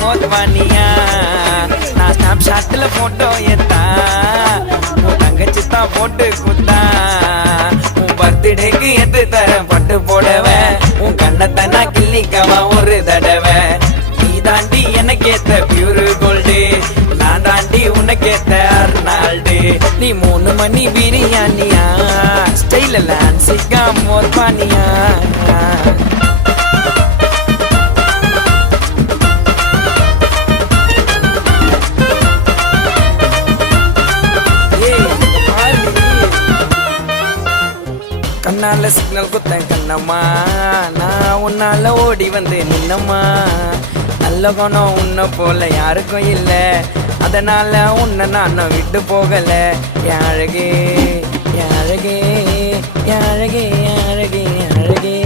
மோத்வானியா நான் snap ஷாட்ல photo ஏத்தா உன் தங்கச்சி தான் போட்டு குத்தா உன் பர்த்டேக்கு எது தரேன் பட்டு போடவ உன் கண்ணத்தை நான் கிள்ளிக்கவா ஒரு தடவை நீ தாண்டி எனக்கேத்த பியூரு கோல்டு நான் தாண்டி உனக்கேத்த அர்னால்டு நீ 3 மணி பிரியாணியா ஸ்டைல லான்சிக்கா மோத்வானியா கண்ணால சிக்னல் குத்தேன் கண்ணம்மா நான் உன்னால ஓடி வந்து நின்னம்மா நல்ல குணம் உன்னை போல யாருக்கும் இல்ல அதனால உன்னை நான் விட்டு போகல என் அழகே என் அழகே என் அழகே என் அழகே என் அழகே